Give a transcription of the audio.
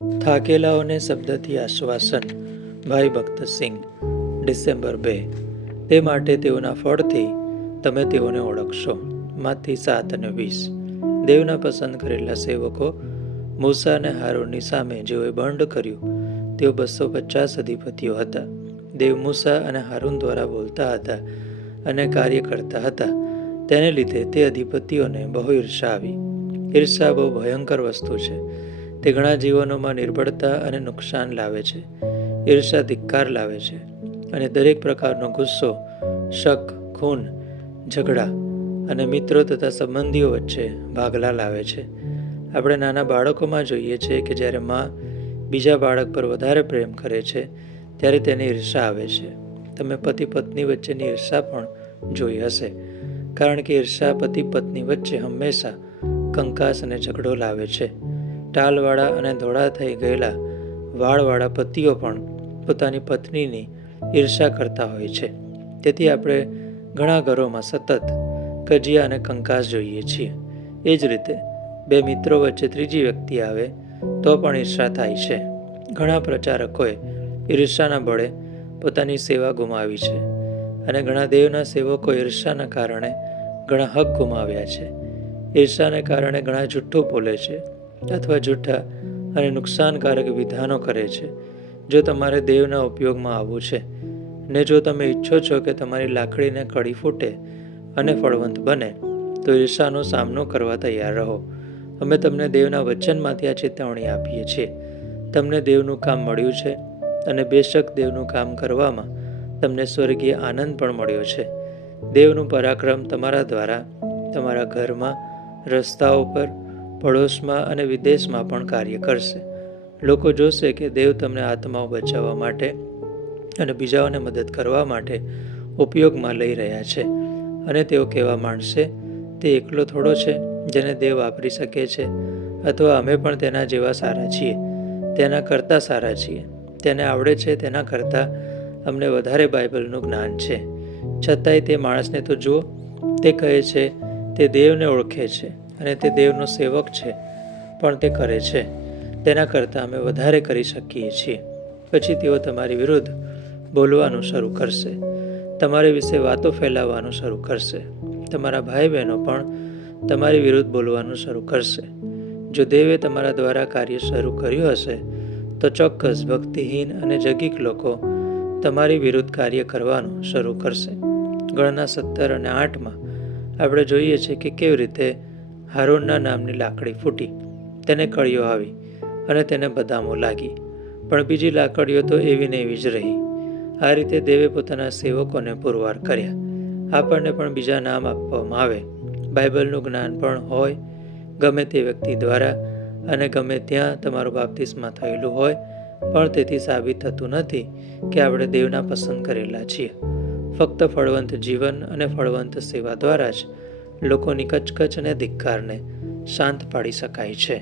થાકેલાઓને શબ્દથી આશ્વાસન. ભાઈ ભક્તસિંહ. ડિસેમ્બર 2. તે માટે તેઓના ફળથી તમે તેઓને ઓળખશો. માથી 7:20. દેવના પસંદ કરેલા સેવકો મૂસા અને હારૂનની સામે જેઓએ બંડ કર્યું તેઓ 250 અધિપતિઓ હતા. દેવ મૂસા અને હારૂન દ્વારા બોલતા હતા અને કાર્ય કરતા હતા. તેને લીધે તે અધિપતિઓને બહુ ઈર્ષા આવી. ઈર્ષા બહુ ભયંકર વસ્તુ છે. તે ઘણા જીવનોમાં નિર્બળતા અને નુકસાન લાવે છે. ઈર્ષા ધિક્કાર લાવે છે અને દરેક પ્રકારનો ગુસ્સો, શક, ખૂન, ઝઘડા અને મિત્રો તથા સંબંધીઓ વચ્ચે ભાગલા લાવે છે. આપણે નાના બાળકોમાં જોઈએ છીએ કે જ્યારે માં બીજા બાળક પર વધારે પ્રેમ કરે છે ત્યારે તેને ઈર્ષા આવે છે. તમે પતિ પત્ની વચ્ચેની ઈર્ષા પણ જોઈ હશે, કારણ કે ઈર્ષા પતિ પત્ની વચ્ચે હંમેશા કંકાસ અને ઝઘડો લાવે છે. ટાલવાળા અને ધોળા થઈ ગયેલા વાળવાળા પતિઓ પણ પોતાની પત્નીની ઈર્ષા કરતા હોય છે. તેથી આપણે ઘણા ઘરોમાં સતત કજિયા અને કંકાસ જોઈએ છીએ. એ જ રીતે બે મિત્રો વચ્ચે ત્રીજી વ્યક્તિ આવે તો પણ ઈર્ષા થાય છે. ઘણા પ્રચારકોએ ઈર્ષાના બળે પોતાની સેવા ગુમાવી છે અને ઘણા દેવના સેવકો ઈર્ષાના કારણે ઘણા હક ગુમાવ્યા છે. ઈર્ષાને કારણે ઘણા જૂઠું બોલે છે અથવા જૂઠા અને નુકસાનકારક વિધાનો કરે છે. જો તમારે દેવના ઉપયોગમાં આવવું છે ને જો તમે ઈચ્છો છો કે તમારી લાકડીને કડી ફૂટે અને ફળવંત બને તો ઈર્ષાનો સામનો કરવા તૈયાર રહો. અમે તમને દેવના વચનમાંથી આ ચેતવણી આપીએ છીએ. તમને દેવનું કામ મળ્યું છે અને બેશક દેવનું કામ કરવામાં તમને સ્વર્ગીય આનંદ પણ મળ્યો છે. દેવનું પરાક્રમ તમારા દ્વારા તમારા ઘરમાં, રસ્તાઓ પર, પડોશમાં અને વિદેશમાં પણ કાર્ય કરશે. લોકો જોશે કે દેવ તમને આત્માઓ બચાવવા માટે અને બીજાઓને મદદ કરવા માટે ઉપયોગમાં લઈ રહ્યા છે. અને તેઓ કહેવા માંડશે, તે એકલો થોડો છે જેને દેવ વાપરી શકે છે, અથવા અમે પણ તેના જેવા સારા છીએ, તેના કરતાં સારા છીએ, તેને આવડે છે તેના કરતાં અમને વધારે બાઇબલનું જ્ઞાન છે. છતાંય તે માણસને તો જુઓ, તે કહે છે તે દેવને ઓળખે છે અને તે દેવનો સેવક છે, પણ તે કરે છે તેના કરતાં અમે વધારે કરી શકીએ છીએ. પછી તેઓ તમારી વિરુદ્ધ બોલવાનું શરૂ કરશે, તમારી વિશે વાતો ફેલાવવાનું શરૂ કરશે. તમારા ભાઈ બહેનો પણ તમારી વિરુદ્ધ બોલવાનું શરૂ કરશે. જો દેવે તમારા દ્વારા કાર્ય શરૂ કર્યું હશે તો ચોક્કસ ભક્તિહીન અને જગીક લોકો તમારી વિરુદ્ધ કાર્ય કરવાનું શરૂ કરશે. ગણના 17 અને 8માં આપણે જોઈએ છીએ કે કેવી રીતે હારૂનના નામની લાકડી ફૂટી, તેને કળીઓ આવી અને તેને બદામો લાગી, પણ બીજી લાકડીઓ તો એવી ને એવી જ રહી. આ રીતે દેવે પોતાના સેવકોને પુરવાર કર્યા. આપણને પણ બીજા નામ આપવામાં આવે, બાઇબલનું જ્ઞાન પણ હોય, ગમે તે વ્યક્તિ દ્વારા અને ગમે ત્યાં તમારું બાપ્તિસ્મા થયેલું હોય, પણ તેથી સાબિત થતું નથી કે આપણે દેવના પસંદ કરેલા છીએ. ફક્ત ફળવંત જીવન અને ફળવંત સેવા દ્વારા જ લોકોની કચકચ અને ધિક્કારને શાંત પાડી શકાય છે.